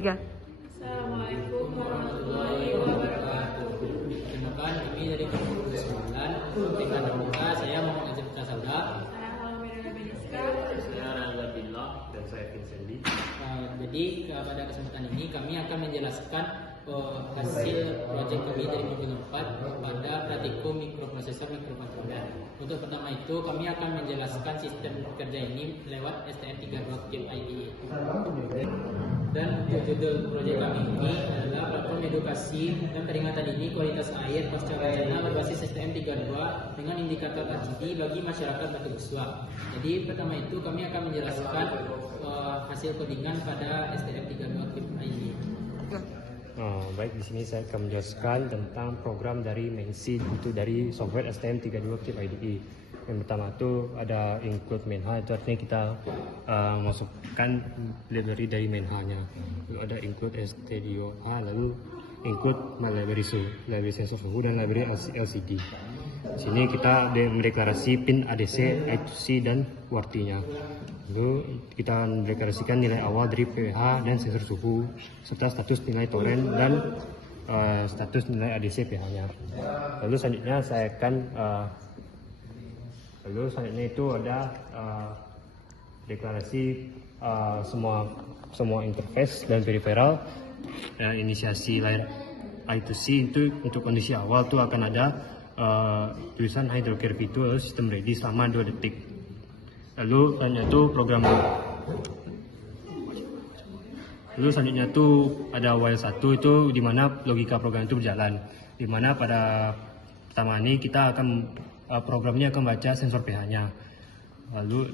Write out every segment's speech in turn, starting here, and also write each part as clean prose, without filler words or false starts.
Tiga. Assalamualaikum warahmatullahi wabarakatuh. Perkenalkan, kami dari kelompok 9 tingkat terbuka. Saya Muhammad Azim Kasabda. Saya Alhamdulillah Beniska. Saya Reza Billah dan saya Vincent Lee. Jadi pada kesempatan ini kami akan menjelaskan hasil proyek kami dari modul 4 pada praktikum mikroprosesor mikrokontroler. Untuk pertama itu kami akan menjelaskan sistem kerja ini lewat STM32.IDE. Dan judul proyek kami ini adalah platform edukasi dan peringatan dini kualitas air pasca bencana berbasis STM32 dengan indikator RGB bagi masyarakat Batu Besua. Jadi pertama itu kami akan menjelaskan hasil codingan pada STM32.IDE. Baik, di sini saya akan menjelaskan tentang program dari Mainseed, itu dari software STM32.IDE. Yang pertama itu ada include mainha, itu artinya kita masukkan library dari mainha-nya. Lalu ada include stdio.h, lalu include library sensor suhu dan library LCD. Di sini kita mendeklarasi pin ADC, I2C dan wartinya. Lalu kita mendeklarasikan nilai awal dari pH dan sensor suhu serta status nilai torrent dan status nilai ADC pH-nya. Lalu selanjutnya selanjutnya itu ada deklarasi semua interface dan peripheral. Inisiasi layar I2C itu untuk kondisi awal tuh akan ada tulisan hydrocare V2 lalu sistem ready selama 2 detik. Lalu selanjutnya tuh ada while 1 itu di mana logika program itu berjalan. Di mana pada pertama ini kita akan programnya akan baca sensor pH-nya. Lalu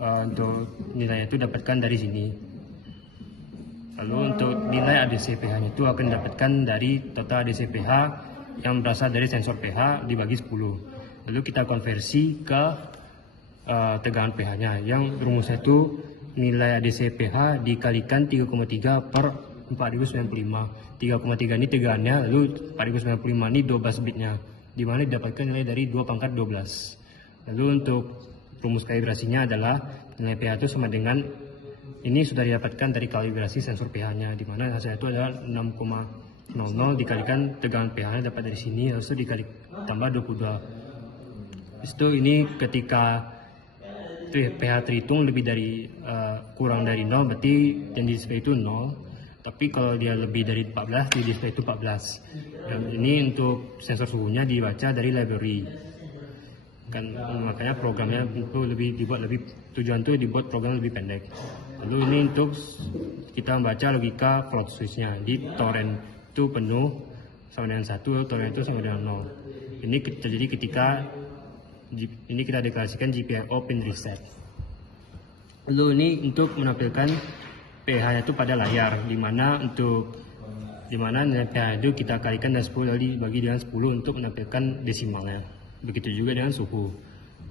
untuk nilainya itu dapatkan dari sini. Lalu untuk nilai ADC pH-nya itu akan didapatkan dari total ADC pH yang berasal dari sensor pH dibagi 10. Lalu kita konversi ke tegangan pH-nya yang rumusnya itu nilai ADC pH dikalikan 3,3 per 4095. 3,3 ini tegangannya, lalu 4095 ini 12 bitnya, di mana didapatkan nilai dari 2 pangkat 12. Lalu untuk rumus kalibrasinya adalah nilai pH itu sama dengan ini sudah didapatkan dari kalibrasi sensor pH-nya, di mana hasilnya itu adalah 6,00 dikalikan tegangan pH-nya dapat dari sini, lalu itu dikali tambah 22. Itu ini ketika pH terhitung lebih dari kurang dari 0 berarti yang di display itu 0. Tapi kalau dia lebih dari 14 di display itu 14. Dan ini untuk sensor suhunya dibaca dari library. Kan makanya programnya itu tujuan itu dibuat program lebih pendek. Lalu ini untuk kita membaca logika float switch-nya di torrent itu penuh sama dengan 1, torrent itu sama dengan 0. Ini terjadi ketika ini kita deklarasikan GPIO pin reset. Lalu ini untuk menampilkan pH-nya itu pada layar, di mana nilai pH itu kita kalikan dengan 10 lalu dibagi dengan 10 untuk menampilkan desimalnya. Begitu juga dengan suhu.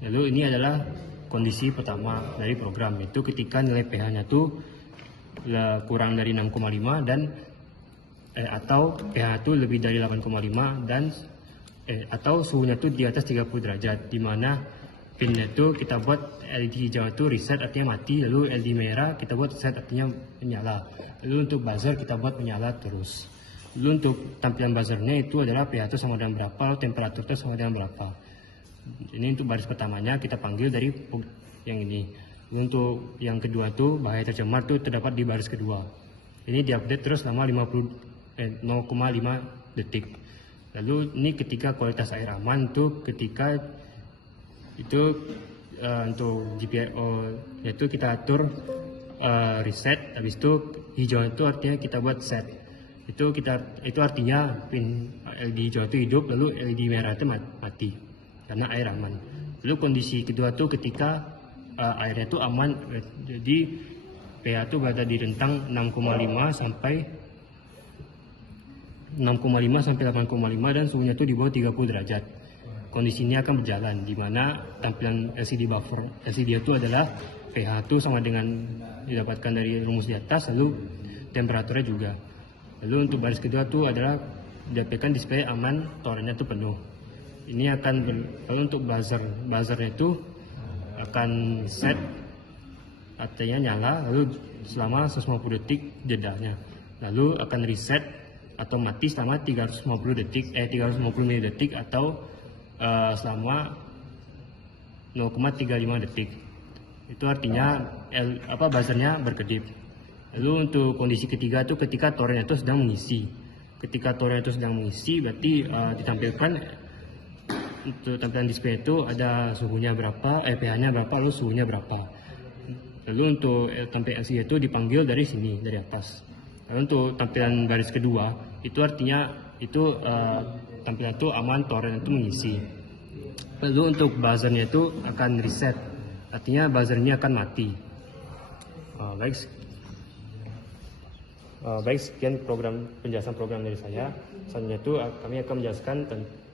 Lalu ini adalah kondisi pertama dari program, itu ketika nilai pH-nya itu kurang dari 6,5 dan atau pH itu lebih dari 8,5 dan atau suhunya itu di atas 30 derajat, di mana pinnya itu kita buat LED hijau itu reset artinya mati, lalu LED merah kita buat set artinya menyala, lalu untuk buzzer kita buat menyala terus. Lalu untuk tampilan buzzernya itu adalah pH itu sama dengan berapa, lalu temperatur itu sama dengan berapa. Ini untuk baris pertamanya kita panggil dari yang ini. Lalu untuk yang kedua tuh bahaya tercemar tuh terdapat di baris kedua. Ini diupdate terus selama 0,5 detik. Lalu ini ketika kualitas air aman tuh ketika itu untuk GPIO yaitu kita atur reset, habis itu hijau itu artinya kita buat set. Itu artinya pin LED hijau itu hidup, lalu LED merah itu mati karena air aman. Lalu kondisi kedua tuh ketika airnya itu aman, jadi pH itu berada di rentang 6,5 sampai 8,5 dan suhunya itu di bawah 30 derajat. Kondisi ini akan berjalan di mana tampilan LCD buffer LCD itu adalah pH itu sama dengan didapatkan dari rumus di atas, lalu temperaturnya juga. Lalu untuk baris kedua itu adalah didapatkan display aman, torrentnya itu penuh. Ini akan lalu untuk buzzernya itu akan set artinya nyala, lalu selama 150 detik jedanya, lalu akan reset atau mati selama 350 detik atau selama 0,35 detik. Itu artinya buzzernya berkedip. Lalu untuk kondisi ketiga itu ketika torrent itu sedang mengisi. Ketika torrent itu sedang mengisi berarti ditampilkan untuk tampilan display itu ada suhunya berapa, pH-nya berapa, lalu suhunya berapa. Lalu untuk tampilan LCD itu dipanggil dari sini, dari atas. Lalu untuk tampilan baris kedua itu artinya itu tampilan itu aman, torrent itu mengisi. Lalu untuk buzzernya itu akan reset, artinya buzzernya akan mati. Baik, sekian penjelasan program dari saya. Selanjutnya itu kami akan menjelaskan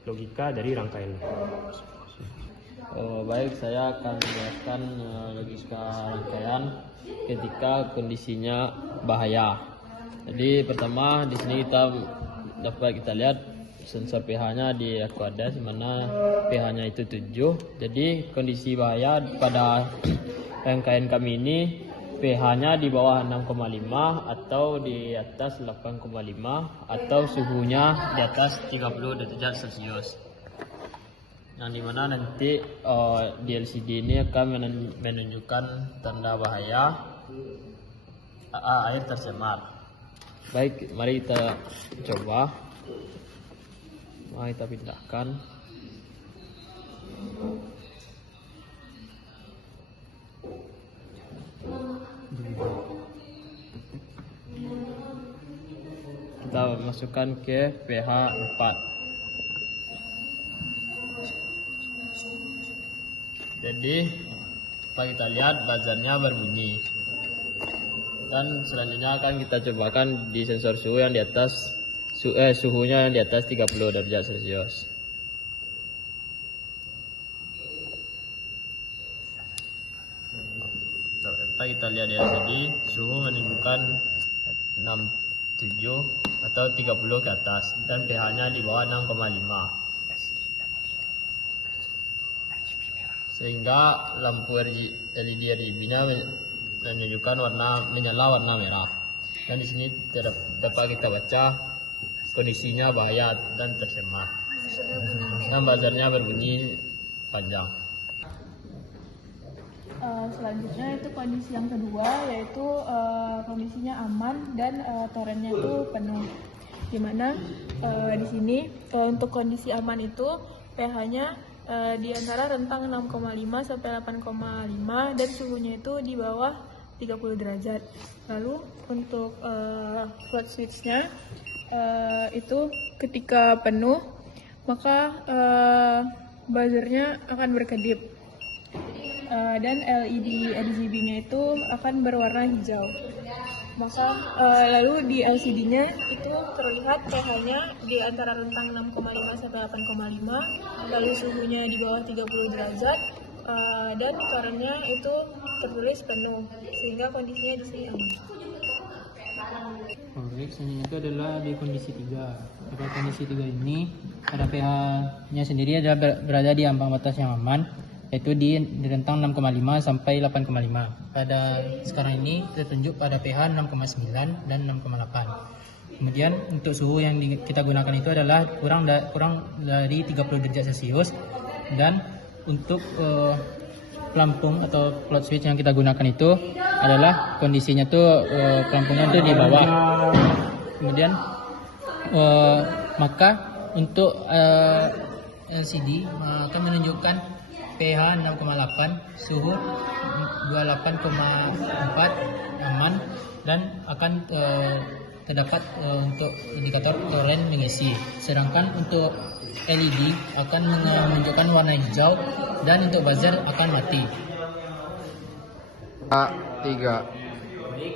logika dari rangkaian. Baik, saya akan menjelaskan logika rangkaian ketika kondisinya bahaya. Jadi pertama di sini kita lihat sensor pH-nya di aku ada, di mana pH-nya itu 7. Jadi kondisi bahaya pada rangkaian kami ini pH-nya di bawah 6,5 atau di atas 8,5 atau suhunya di atas 30 derajat Celcius. Yang dimana nanti di LCD ini akan menunjukkan tanda bahaya air tercemar. Baik, mari kita coba. Mari kita pindahkan. Kita masukkan ke pH 4. Jadi kita lihat buzzernya berbunyi. Dan selanjutnya akan kita cobakan di sensor suhu yang di atas suhunya yang di atas 30 derajat Celcius. Kita lihat ya, jadi suhu menunjukkan 67 atau 30 ke atas dan pH-nya di bawah 6,5. Sehingga lampu LED RGB-nya menunjukkan menyala warna merah. Dan di sini dapat kita baca kondisinya bahaya dan tercemar. Dan buzzernya berbunyi panjang. Selanjutnya itu kondisi yang kedua, yaitu kondisinya aman dan torrentnya itu penuh. Dimana di sini untuk kondisi aman itu pH-nya di antara rentang 6,5 sampai 8,5 dan suhunya itu di bawah 30 derajat. Lalu untuk float switch-nya itu ketika penuh maka buzzernya akan berkedip. Dan LED RGB-nya itu akan berwarna hijau. Maka lalu di LCD-nya itu terlihat pH-nya di antara rentang 6,5 sampai 8,5, lalu suhunya di bawah 30 derajat, dan torrentnya itu tertulis penuh, sehingga kondisinya di sini aman. Baik, selanjutnya itu adalah di kondisi 3. Pada kondisi 3 ini pada pH-nya sendiri berada di ambang batas yang aman, yaitu di rentang 6,5 sampai 8,5. Pada sekarang ini tertunjuk pada pH 6,9 dan 6,8. Kemudian untuk suhu yang kita gunakan itu adalah kurang dari 30 derajat Celcius, dan untuk pelampung atau float switch yang kita gunakan itu adalah kondisinya tuh pelampungnya itu di bawah. Kemudian maka untuk LCD akan menunjukkan pH 6,8, suhu 28,4 aman, dan akan terdapat untuk indikator torrent mengisi. Sedangkan untuk LED akan menunjukkan warna hijau dan untuk buzzer akan mati. A3. Baik,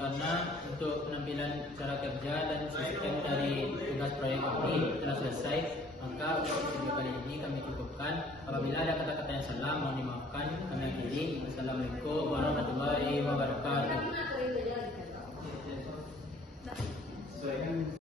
karena untuk penampilan cara kerja dan sistem dari tugas proyek kami telah selesai, maka video kali ini kami cukupkan. Apabila ada kata-kata yang salah, mohon dimaafkan. Kami akhiri. Wassalamualaikum warahmatullahi wabarakatuh.